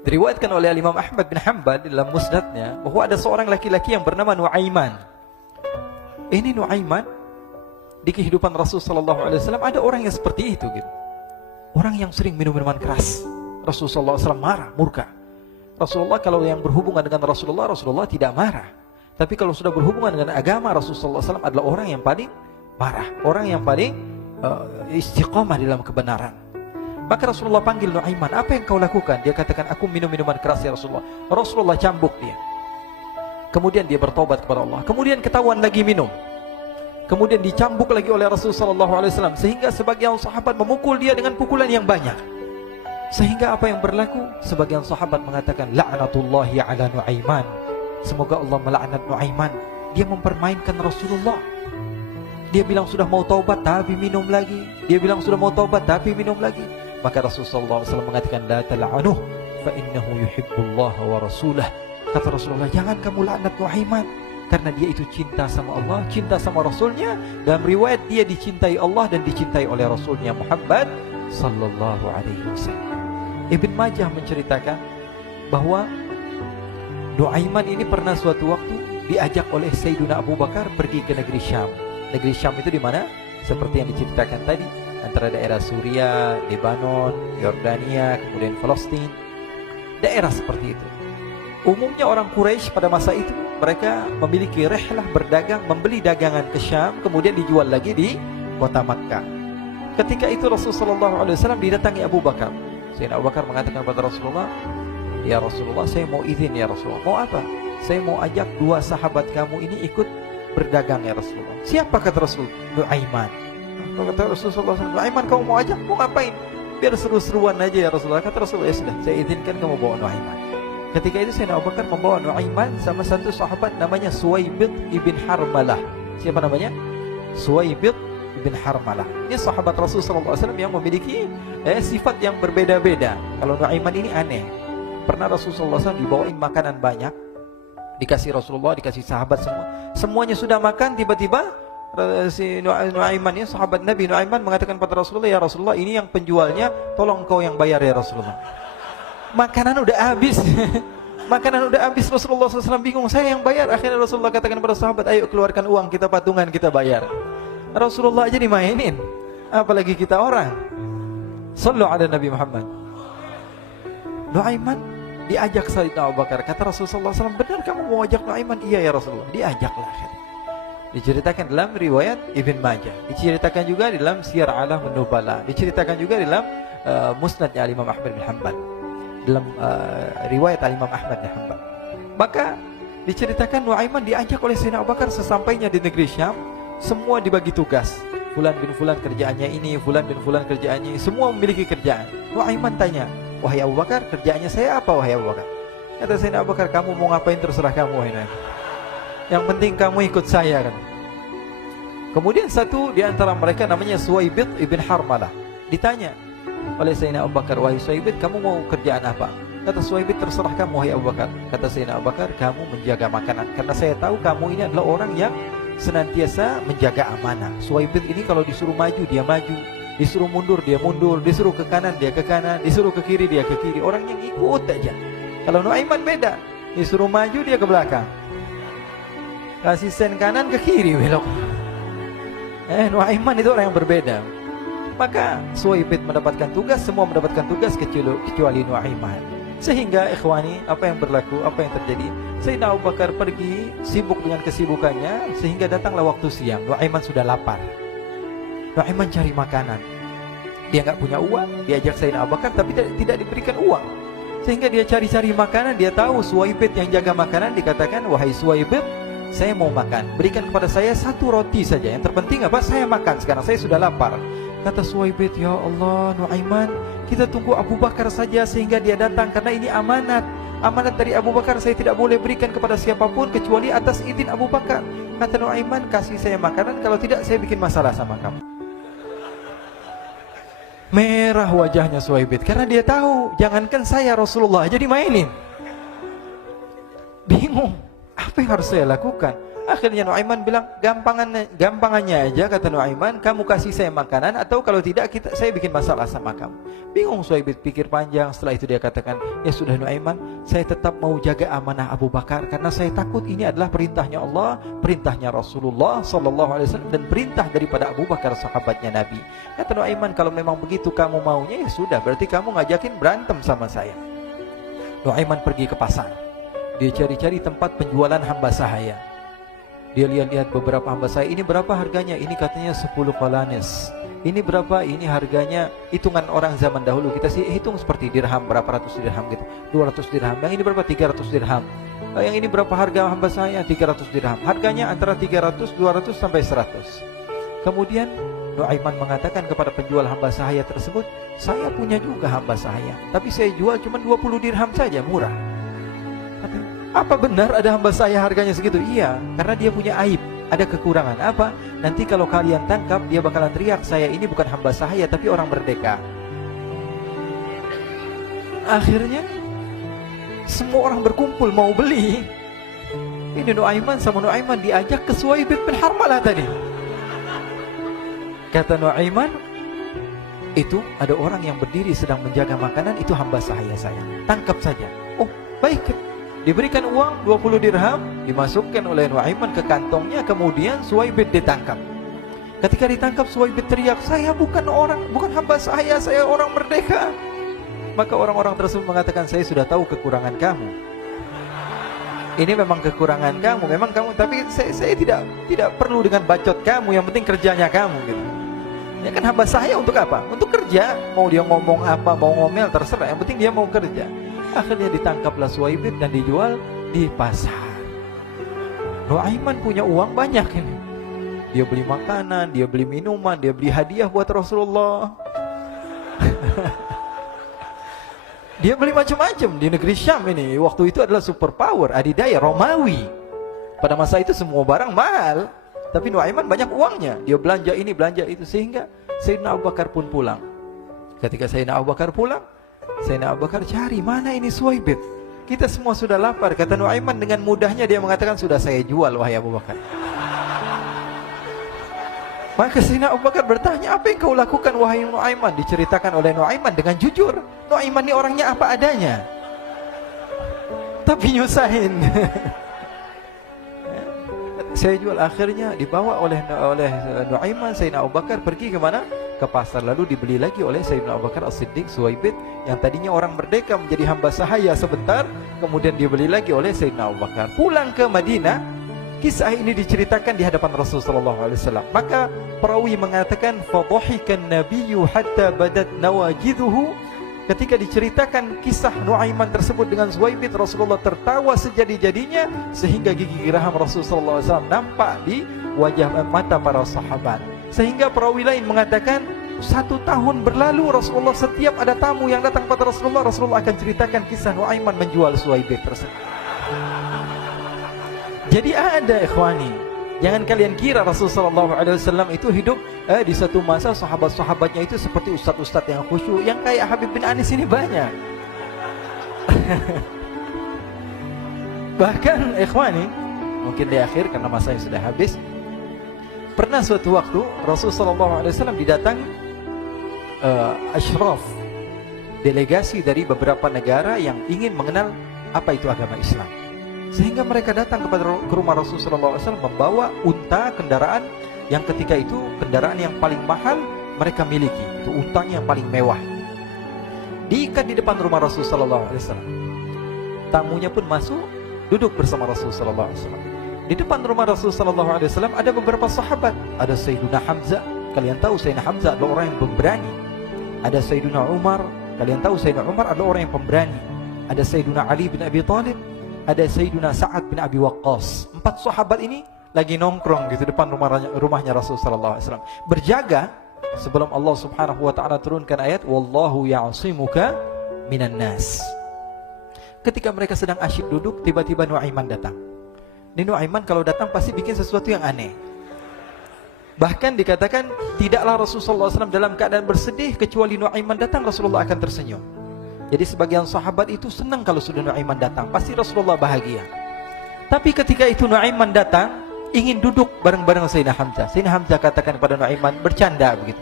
Diriwayatkan oleh Imam Ahmad bin Hanbal dalam musnadnya bahwa ada seorang laki-laki yang bernama Nuaiman. Ini Nuaiman di kehidupan Rasul sallallahu alaihi wasallam ada orang yang seperti itu gitu. Orang yang sering minum minuman keras. Rasul sallallahu alaihi wasallam marah, murka. Rasulullah kalau yang berhubungan dengan Rasulullah tidak marah. Tapi kalau sudah berhubungan dengan agama, Rasul sallallahu alaihi wasallam adalah orang yang paling marah, orang yang paling istiqamah dalam kebenaran. Maka Rasulullah panggil Nuaiman, apa yang kau lakukan? Dia katakan, aku minum minuman keras ya Rasulullah. Rasulullah cambuk dia. Kemudian dia bertobat kepada Allah. Kemudian ketahuan lagi minum. Kemudian dicambuk lagi oleh Rasulullah SAW. Sehingga sebagian sahabat memukul dia dengan pukulan yang banyak. Sehingga apa yang berlaku? Sebagian sahabat mengatakan, la'natullahi ala Nuaiman. Semoga Allah melaknat Nuaiman. Dia mempermainkan Rasulullah. Dia bilang sudah mau taubat tapi minum lagi. Dia bilang sudah mau taubat tapi minum lagi. Maka Rasulullah SAW mengatakan, la tal'anuh fa innahu yuhibbullah wa rasulah. Kata Rasulullah, jangan kamu laknat Nuaiman, karena dia itu cinta sama Allah, cinta sama Rasulnya. Dalam riwayat dia dicintai Allah dan dicintai oleh Rasulnya Muhammad sallallahu alaihi wasallam. Ibn Majah menceritakan bahwa Nuaiman ini pernah suatu waktu diajak oleh Sayyidina Abu Bakar pergi ke negeri Syam. Negeri Syam itu di mana? Seperti yang diceritakan tadi, antara daerah Suria, Lebanon, Yordania, kemudian Palestina. Daerah seperti itu. Umumnya orang Quraisy pada masa itu mereka memiliki rihlah berdagang, membeli dagangan ke Syam, kemudian dijual lagi di kota Makkah. Ketika itu Rasulullah SAW didatangi Abu Bakar. Sayyidina Abu Bakar mengatakan kepada Rasulullah, ya Rasulullah, saya mau izin ya Rasulullah. Mau apa? Saya mau ajak dua sahabat kamu ini ikut berdagang ya Rasulullah. Siapa kata Rasul? Nuaiman. Kata Rasulullah SAW, Nuaiman kamu mau ajak? Mau ngapain? Biar seru-seruan aja ya Rasulullah. Kata Rasulullah, ya sudah, saya izinkan kamu bawa Nuaiman. Ketika itu Sayyidina Abu Bakar membawa Nuaiman sama satu sahabat namanya Suwaibid ibn Harmalah. Siapa namanya? Suwaibid ibn Harmalah. Ini sahabat Rasulullah SAW yang memiliki sifat yang berbeda-beda. Kalau Nuaiman ini aneh. Pernah Rasulullah SAW dibawain makanan banyak, dikasih Rasulullah, dikasih sahabat semua. Semuanya sudah makan, tiba-tiba si Nuaiman ya, sahabat Nabi Nuaiman mengatakan pada Rasulullah, ya Rasulullah, ini yang penjualnya, tolong kau yang bayar ya Rasulullah. Makanan udah habis. Makanan udah habis, Rasulullah SAW bingung, saya yang bayar. Akhirnya Rasulullah katakan kepada sahabat, ayo keluarkan uang, kita patungan, kita bayar. Rasulullah aja dimainin, apalagi kita orang. Sallu ala Nabi Muhammad. Nuaiman diajak Sayyidina Abu Bakar. Kata Rasulullah SAW, benar kamu mau ajak Nuaiman? Iya ya Rasulullah. Diajaklah akhirnya. Diceritakan dalam riwayat Ibn Majah, diceritakan juga dalam Siyar A'lam An-Nubala, diceritakan juga dalam musnadnya Imam Ahmad bin Hanbal, dalam riwayat Imam Ahmad bin Hanbal. Maka diceritakan Nuaiman diajak oleh Sayyidina Abu Bakar. Sesampainya di negeri Syam, semua dibagi tugas. Fulan bin Fulan kerjaannya ini, Fulan bin Fulan kerjaannya ini, semua memiliki kerjaan. Nuaiman tanya, wahai Abu Bakar, kerjaannya saya apa wahai Abu Bakar? Kata Sayyidina Abu Bakar, kamu mau ngapain terserah kamu wahai Nuaiman. Yang penting kamu ikut saya kan. Kemudian satu di antara mereka namanya Suwaibid ibn Harmalah. Ditanya oleh Sayyidina Abu Bakar, wahai Suwaibid, kamu mau kerjaan apa? Kata Suwaibid, terserah kamu wahai Abu Bakar. Kata Sayyidina Abu Bakar, kamu menjaga makanan, karena saya tahu kamu ini adalah orang yang senantiasa menjaga amanah. Suwaibid ini kalau disuruh maju dia maju, disuruh mundur dia mundur, disuruh ke kanan dia ke kanan, disuruh ke kiri dia ke kiri. Orang yang ikut aja. Kalau Nuaiman beda, disuruh maju dia ke belakang, kasih sen kanan ke kiri belok. Nuaiman itu orang yang berbeda. Maka Suwaibid mendapatkan tugas, semua mendapatkan tugas kecuali Nuaiman. Sehingga ikhwani, apa yang berlaku, apa yang terjadi? Sayyidina Abu Bakar pergi sibuk dengan kesibukannya, sehingga datanglah waktu siang. Nuaiman sudah lapar. Nuaiman cari makanan. Dia nggak punya uang, diajak Sayyidina Abu Bakar tapi tidak diberikan uang. Sehingga dia cari-cari makanan, dia tahu Suwaibid yang jaga makanan, dikatakan, wahai Suwaibid, saya mau makan, berikan kepada saya satu roti saja. Yang terpenting apa? Saya makan sekarang, saya sudah lapar. Kata Suwaibid, ya Allah Nuaiman, kita tunggu Abu Bakar saja sehingga dia datang, karena ini amanat. Amanat dari Abu Bakar, saya tidak boleh berikan kepada siapapun kecuali atas izin Abu Bakar. Kata Nuaiman, kasih saya makanan, kalau tidak saya bikin masalah sama kamu. Merah wajahnya Suwaibid, karena dia tahu, jangankan saya, Rasulullah aja dimainin. Bingung, apa yang harus saya lakukan? Akhirnya Nuaiman bilang, gampangannya aja, kata Nuaiman, kamu kasih saya makanan, atau kalau tidak saya bikin masalah sama kamu. Bingung Suhaib pikir panjang. Setelah itu dia katakan, ya sudah Nuaiman, saya tetap mau jaga amanah Abu Bakar, karena saya takut ini adalah perintahnya Allah, perintahnya Rasulullah SAW, dan perintah daripada Abu Bakar sahabatnya Nabi. Kata Nuaiman, kalau memang begitu kamu maunya, ya sudah, berarti kamu ngajakin berantem sama saya. Nuaiman pergi ke pasar. Dia cari-cari tempat penjualan hamba sahaya. Dia lihat-lihat beberapa hamba sahaya. Ini berapa harganya? Ini katanya 10 qalanis. Ini berapa? Ini harganya, hitungan orang zaman dahulu, kita sih hitung seperti dirham, berapa ratus dirham gitu, 200 dirham. Yang ini berapa? 300 dirham. Yang ini berapa harga hamba sahaya? 300 dirham. Harganya antara 300, 200 sampai 100. Kemudian Nuaiman mengatakan kepada penjual hamba sahaya tersebut, saya punya juga hamba sahaya, tapi saya jual cuma 20 dirham saja, murah. Apa benar ada hamba saya harganya segitu? Iya, karena dia punya aib, ada kekurangan. Apa? Nanti kalau kalian tangkap, dia bakalan teriak, saya ini bukan hamba sahaya, tapi orang merdeka. Akhirnya semua orang berkumpul mau beli. Ini Nuaiman sama Nuaiman diajak ke Suhaib bin Harmalah tadi. Kata Nuaiman, itu ada orang yang berdiri sedang menjaga makanan, itu hamba sahaya saya, tangkap saja. Oh baik. Diberikan uang 20 dirham, dimasukkan oleh Nuaiman ke kantongnya, kemudian Suhaib ditangkap. Ketika ditangkap, Suhaib teriak, saya bukan hamba saya orang merdeka. Maka orang-orang tersebut mengatakan, saya sudah tahu kekurangan kamu. Ini memang kekurangan kamu, memang kamu, tapi saya tidak perlu dengan bacot kamu, yang penting kerjanya kamu gitu. Ya kan hamba saya untuk apa? Untuk kerja. Mau dia ngomong apa, mau ngomel terserah, yang penting dia mau kerja. Akhirnya ditangkaplah Suhaib dan dijual di pasar. Nuaiman punya uang banyak ini. Dia beli makanan, dia beli minuman, dia beli hadiah buat Rasulullah. Dia beli macam-macam di negeri Syam ini. Waktu itu adalah superpower, adidaya, Romawi. Pada masa itu semua barang mahal, tapi Nuaiman banyak uangnya. Dia belanja ini, belanja itu, sehingga Sayyidina Abu Bakar pun pulang. Ketika Sayyidina Abu Bakar pulang, Sayyidina Abu Bakar cari, mana ini Suhaib? Kita semua sudah lapar. Kata Nuaiman dengan mudahnya dia mengatakan, sudah saya jual wahai Abu Bakar. Maka Sayyidina Abu Bakar bertanya, apa yang kau lakukan wahai Nuaiman? Diceritakan oleh Nuaiman dengan jujur. Nuaiman ini orangnya apa adanya, tapi nyusahin. Saya jual. Akhirnya dibawa oleh Nuaiman, Sayyidina Abu Bakar pergi ke mana? Ke pasar. Lalu dibeli lagi oleh Sayyidina Abu Bakar As-Siddiq Suhaib, yang tadinya orang merdeka menjadi hamba sahaya sebentar, kemudian dibeli lagi oleh Sayyidina Abu Bakar. Pulang ke Madinah, kisah ini diceritakan di hadapan Rasulullah SAW. Maka perawi mengatakan, fadhahikan nabiyyu hatta badat nawajiduhu. Ketika diceritakan kisah Nuaiman tersebut dengan Suhaib, Rasulullah tertawa sejadi-jadinya, sehingga gigi geraham Rasulullah SAW nampak di wajah mata para sahabat. Sehingga perawi lain mengatakan, 1 tahun berlalu Rasulullah, setiap ada tamu yang datang pada Rasulullah, Rasulullah akan ceritakan kisah Nuaiman menjual Suhaib tersebut. Jadi ada ikhwani, jangan kalian kira Rasulullah SAW itu hidup di satu masa sahabat-sahabatnya itu seperti ustadz-ustadz yang khusyuk, yang kayak Habib bin Anis ini banyak. Bahkan ikhwani, mungkin di akhir karena masanya sudah habis, pernah suatu waktu Rasulullah SAW didatangi asyraf, delegasi dari beberapa negara yang ingin mengenal apa itu agama Islam. Sehingga mereka datang ke rumah Rasulullah SAW membawa unta, kendaraan yang ketika itu kendaraan yang paling mahal mereka miliki, itu untanya yang paling mewah. Diikat di depan rumah Rasulullah SAW. Tamunya pun masuk, duduk bersama Rasulullah SAW. Di depan rumah Rasulullah SAW ada beberapa sahabat. Ada Sayyiduna Hamzah. Kalian tahu Sayyidina Hamzah adalah orang yang pemberani. Ada Sayyiduna Umar. Kalian tahu Sayyidina Umar adalah orang yang pemberani. Ada Sayyiduna Ali bin Abi Thalib. Ada Sayyiduna Sa'ad bin Abi Waqqas. 4 sahabat ini lagi nongkrong gitu depan rumahnya Rasulullah SAW, berjaga sebelum Allah Subhanahu wa taala turunkan ayat wallahu ya'simuka minan nas. Ketika mereka sedang asyik duduk, tiba-tiba Nuaiman datang. Ini Nuaiman kalau datang pasti bikin sesuatu yang aneh. Bahkan dikatakan tidaklah Rasulullah SAW dalam keadaan bersedih, kecuali Nuaiman datang Rasulullah akan tersenyum. Jadi sebagian sahabat itu senang kalau sudah Nuaiman datang, pasti Rasulullah bahagia. Tapi ketika itu Nuaiman datang, ingin duduk bareng-bareng Sayyidina Hamzah. Sayyidina Hamzah katakan kepada Nuaiman, bercanda begitu.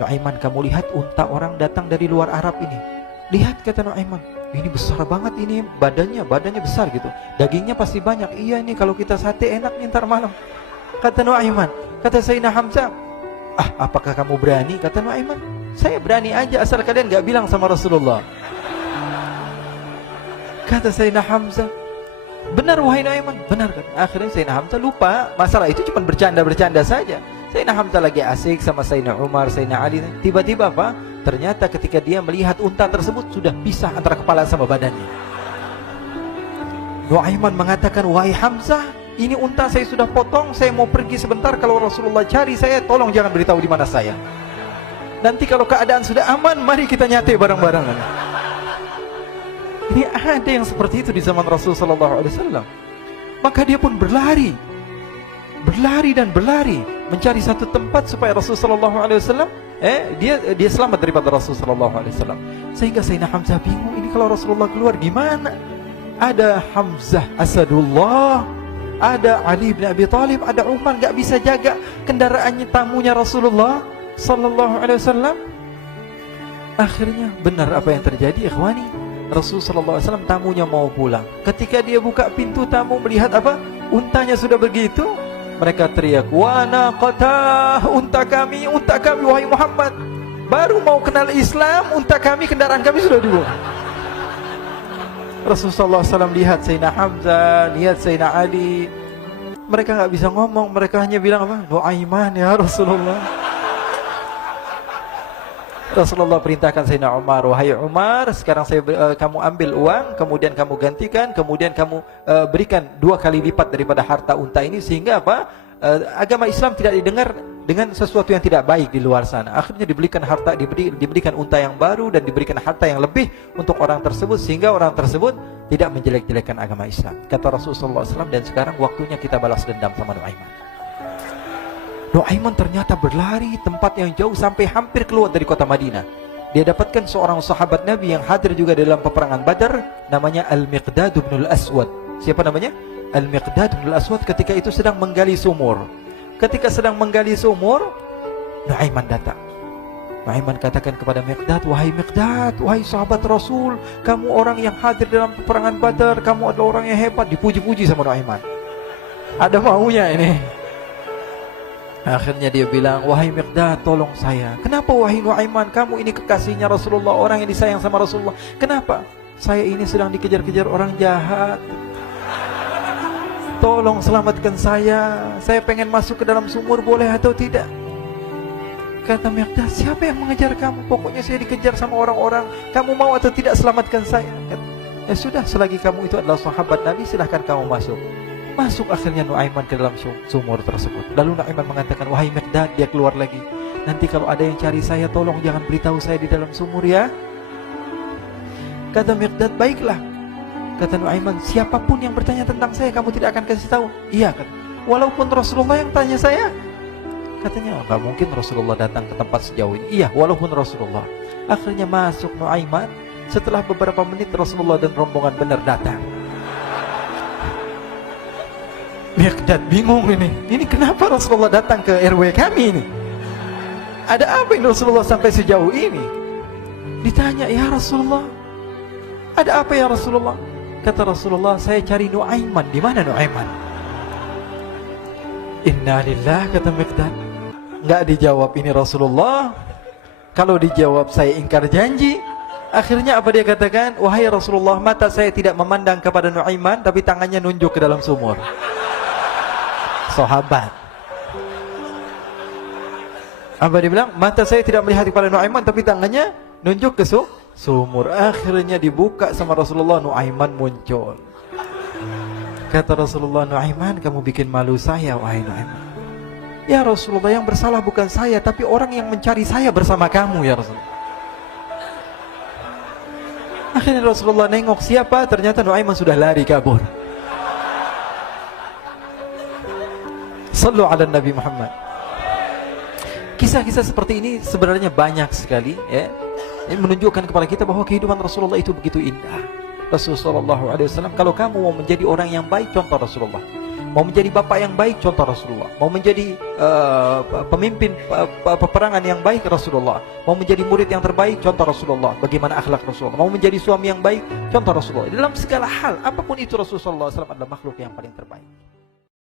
Nuaiman, kamu lihat unta orang datang dari luar Arab ini. Lihat, kata Nuaiman, ini besar banget ini, badannya besar gitu. Dagingnya pasti banyak. Iya, ini kalau kita sate enak nih ntar malam. Kata Nuaiman. Kata Sayyidina Hamzah, apakah kamu berani? Kata Nuaiman, saya berani aja asal kalian gak bilang sama Rasulullah. Kata Sayyidina Hamzah, benar wahai Nuaiman, benar kan? Akhirnya Sayyidina Hamzah lupa masalah itu, cuma bercanda-bercanda saja. Sayyidina Hamzah lagi asik sama Sayyidina Umar, Sayyidina Ali. Tiba-tiba apa? Ternyata ketika dia melihat unta tersebut sudah pisah antara kepala sama badannya. Nuaiman mengatakan, wahai Hamzah, ini unta saya sudah potong, saya mau pergi sebentar. Kalau Rasulullah cari saya, tolong jangan beritahu di mana saya. Nanti kalau keadaan sudah aman, mari kita nyate bareng-barengan. Ini ada yang seperti itu di zaman Rasulullah SAW. Maka dia pun berlari dan berlari mencari satu tempat supaya Rasulullah SAW dia selamat daripada Rasulullah SAW. Sehingga Sayyidina Hamzah bingung, ini kalau Rasulullah keluar gimana? Ada Hamzah Asadullah, ada Ali bin Abi Thalib, ada Umar, gak bisa jaga kendaraannya, tamunya Rasulullah Sallallahu Alaihi Wasallam. Akhirnya benar apa yang terjadi, ikhwani. Rasulullah SAW tamunya mau pulang. Ketika dia buka pintu tamu melihat apa? Untanya sudah begitu. Mereka teriak, wa naqatah, unta kami wahai Muhammad. Baru mau kenal Islam, unta kami, kendaraan kami sudah dibuang. Rasulullah SAW lihat Sayyidina Hamzah, lihat Sayyidina Ali. Mereka gak bisa ngomong, mereka hanya bilang apa? Nuaiman ya Rasulullah. Rasulullah perintahkan Sayyidina Umar, wahai Umar, sekarang kamu ambil uang, kemudian kamu gantikan, kemudian kamu berikan 2 kali lipat daripada harta unta ini, sehingga apa? Agama Islam tidak didengar dengan sesuatu yang tidak baik di luar sana. Akhirnya diberikan harta, diberikan unta yang baru dan diberikan harta yang lebih untuk orang tersebut, sehingga orang tersebut tidak menjelek-jelekan agama Islam. Kata Rasulullah SAW, dan sekarang waktunya kita balas dendam sama Nuaiman. Nuaiman ternyata berlari tempat yang jauh sampai hampir keluar dari kota Madinah. Dia dapatkan seorang sahabat Nabi yang hadir juga dalam peperangan Badar, namanya Al-Miqdad bin Al-Aswad. Siapa namanya? Al-Miqdad bin Al-Aswad ketika itu sedang menggali sumur. Ketika sedang menggali sumur, Nuaiman datang. Nuaiman katakan kepada Miqdad, wahai Miqdad, wahai sahabat Rasul, kamu orang yang hadir dalam peperangan Badar, kamu adalah orang yang hebat. Dipuji-puji sama Nuaiman. Ada maunya ini. Akhirnya dia bilang, wahai Miqdad, tolong saya. Kenapa wahai Nuaiman, kamu ini kekasihnya Rasulullah, orang yang disayang sama Rasulullah. Kenapa? Saya ini sedang dikejar-kejar orang jahat. Tolong selamatkan saya. Saya pengen masuk ke dalam sumur, boleh atau tidak? Kata Miqdad, siapa yang mengejar kamu? Pokoknya saya dikejar sama orang-orang. Kamu mau atau tidak selamatkan saya? Ya sudah, selagi kamu itu adalah sahabat Nabi, silahkan kamu masuk. Masuk akhirnya Nuaiman ke dalam sumur tersebut. Lalu Nuaiman mengatakan, wahai Miqdad, dia keluar lagi. Nanti kalau ada yang cari saya, tolong jangan beritahu saya di dalam sumur ya. Kata Miqdad, baiklah. Kata Nuaiman, siapapun yang bertanya tentang saya, kamu tidak akan kasih tahu? Iya, kata. Walaupun Rasulullah yang tanya saya? Katanya, enggak mungkin Rasulullah datang ke tempat sejauh ini. Iya, walaupun Rasulullah. Akhirnya masuk Nuaiman. Setelah beberapa menit Rasulullah dan rombongan benar datang. Miqdad bingung ini. Ini kenapa Rasulullah datang ke RW kami ini? Ada apa ini Rasulullah sampai sejauh ini? Ditanya, ya Rasulullah, ada apa ya Rasulullah? Kata Rasulullah, saya cari Nuaiman. Di mana Nuaiman? Inna lillah, kata Miqdad. Enggak dijawab ini Rasulullah. Kalau dijawab saya ingkar janji. Akhirnya apa dia katakan? Wahai Rasulullah, mata saya tidak memandang kepada Nuaiman, tapi tangannya nunjuk ke dalam sumur. Sahabat. Apa dia bilang? Mata saya tidak melihat kepada Nuaiman, tapi tangannya nunjuk ke sumur. Akhirnya dibuka sama Rasulullah, Nuaiman muncul. Kata Rasulullah, Nuaiman, kamu bikin malu saya, wahai Nuaiman. Ya Rasulullah, yang bersalah bukan saya, tapi orang yang mencari saya bersama kamu ya Rasulullah. Akhirnya Rasulullah nengok siapa, ternyata Nuaiman sudah lari kabur. Sallu ala Nabi Muhammad. Kisah-kisah seperti ini sebenarnya banyak sekali ya. Ini menunjukkan kepada kita bahwa kehidupan Rasulullah itu begitu indah. Rasulullah SAW, kalau kamu mau menjadi orang yang baik, contoh Rasulullah. Mau menjadi bapak yang baik, contoh Rasulullah. Mau menjadi pemimpin peperangan yang baik, Rasulullah. Mau menjadi murid yang terbaik, contoh Rasulullah. Bagaimana akhlak Rasulullah. Mau menjadi suami yang baik, contoh Rasulullah. Dalam segala hal, apapun itu Rasulullah SAW adalah makhluk yang paling terbaik.